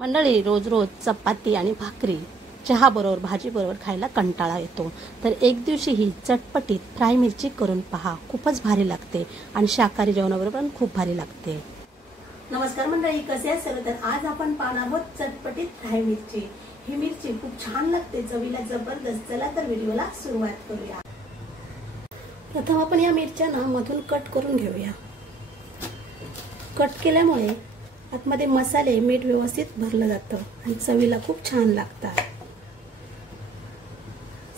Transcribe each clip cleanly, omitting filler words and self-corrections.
मंडळी, रोज रोज चपाती आणि भाकरी चहा बरोबर भाजी बरोबर खायला कंटाळा येतो, तर एक दिवशी ही चटपटीत फ्राय मिरची करून पहा. खूपच भारी लागते आणि शाकाहारी जेवणाबरोबर पण खूप भारी लागते. नमस्कार मंडळी, कसे आहेत सर्व? तर आज आपण पाहणार आहोत चटपटीत फ्राय मिरची. ही मिरची खूप छान लागते, चवीला जबरदस्त. चला तर व्हिडिओला सुरुवात करूया. प्रथम आपण या मिरच्या मधून कट करून घेऊया. कट केल्यामुळे आतमध्ये मसाले मीठ व्यवस्थित भरलं जातं आणि चवीला खूप छान लागतात.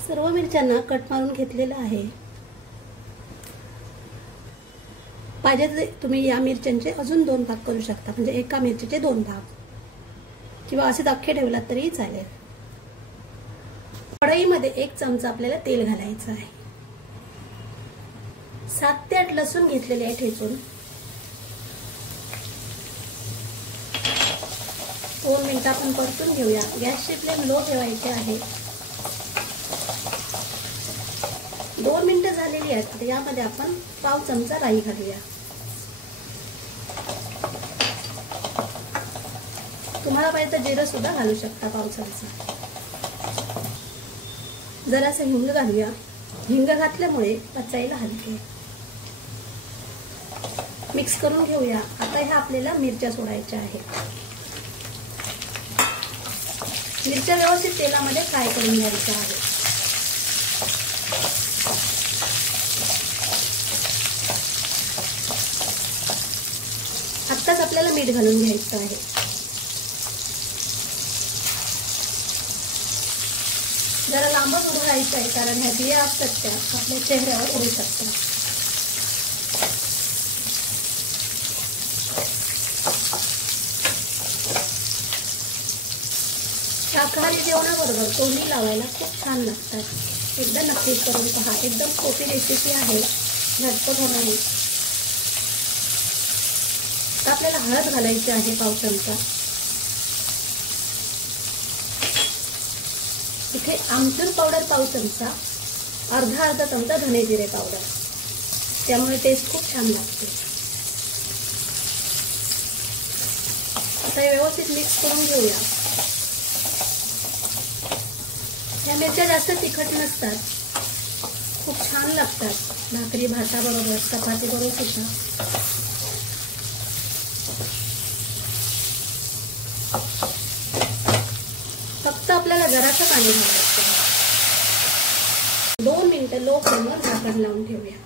सर्व मिरच्यांना कट मारून घेतलेलं आहे. पाहिजे तर तुम्ही या मिरच्यांचे अजून 2 भाग करू शकता, म्हणजे एका मिरचीचे 2 भाग, किंवा असेच अख्खे ठेवलात तरीही चालेल. कढईमध्ये 1 चमचा आपल्याला तेल घालायचं आहे. 7 ते 8 लसूण घेतलेले आहे ठेचून. 2 मिनिटं आपण परतून घेऊया. गॅसची फ्लेम लो ठेवायची आहे. 2 मिनिटं झालेली आहेत. आता यामध्ये आपण पाव चमचा राई घालूया. तुम्हाला पाहिजे तर जिरं सुद्धा घालू शकता, पाव चमचा. जरासं हिंग घालूया. हिंग घातल्यामुळे पचायला हलके. मिक्स करून घेऊया. आता ह्या आपल्याला मिरच्या सोडायच्या आहेत. मिरच्या व्यवस्थित तेलामध्ये फ्राय करून घ्यायच्या आहेत. आत्ताच आपल्याला मीठ घालून घ्यायचं आहे. जरा लांबच उभं राहायचं आहे, कारण ह्या बिया असतात त्या आपल्या चेहऱ्यावर उडू शकतात. शाकाहारी जेवणाबरोबर तोंडी लावायला खूप छान लागतात. एकदा नक्की करून पहा. एकदम सोपी रेसिपी आहे, झटपट होणारी. आपल्याला हळद घालायची आहे, पाव चमचा. इथे आमचूर पावडर पाव चमचा, अर्धा चमचा धने जिरे पावडर. त्यामुळे टेस्ट खूप छान लागते. आता व्यवस्थित मिक्स करून घेऊया. या मिरच्या जास्त तिखट नसतात, खूप छान लागतात भाकरी भाताबरोबर, चपाती बरोबर सुद्धा. फक्त आपल्याला जरासं पाणी घालायचं आहे. 2 मिनिटं लो फ्लेमवर झाकण लावून ठेवूया.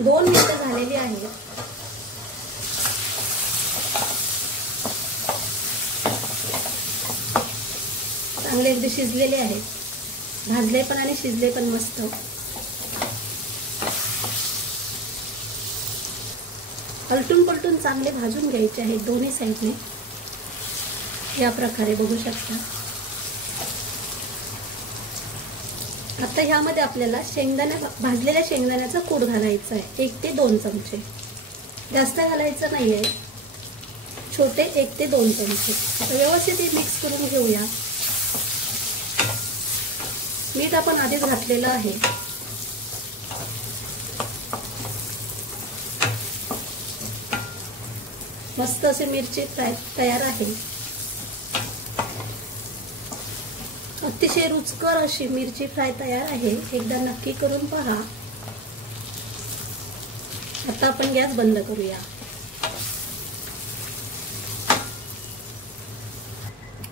2 मिनिटं झालेली आहेत. चांगले अगदी शिजलेले आहेत. भाजले पण आणि शिजले पण मस्त. अलटून पलटून चांगले भाजून घ्यायचे आहेत दोन्ही साईडने. या प्रकारे बघू शकता. आता ह्यामध्ये आपल्याला भाजलेल्या शेंगदाण्याचा कूट घालायचा आहे. 1 ते 2 चमचे. जास्त घालायचं नाहीये, छोटे 1 ते 2 चमचे. आता व्यवस्थित मिक्स करून घेऊया. मीठ आपण आधीच घातलेलं आहे. मस्त असे मिरची फ्राय तयार आहे. अतिशय रुचकर अशी मिरची फ्राय तयार आहे. एकदा नक्की करून पहा. आता आपण गॅस बंद करूया.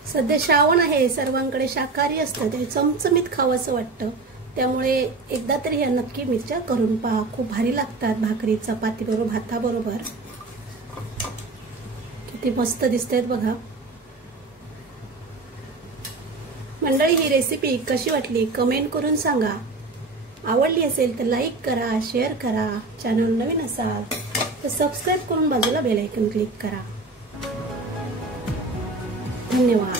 सध्या श्रावण आहे, सर्वांकडे शाकाहारी असतं, ते चमचमीत खावंसं वाटतं. त्यामुळे एकदा तरी ह्या नक्की मिरच्या करून पहा. खूप भारी लागतात भाकरी चपाती बरोबर, भाताबरोबर. किती मस्त दिसतायत बघा. मंडळी, ही रेसिपी कशी वाटली कमेंट करून सांगा. आवडली असेल तर लाईक करा, शेअर करा. चॅनल नवीन असाल तर सबस्क्राईब करून बाजूला बेल आयकॉन क्लिक करा. धन्यवाद.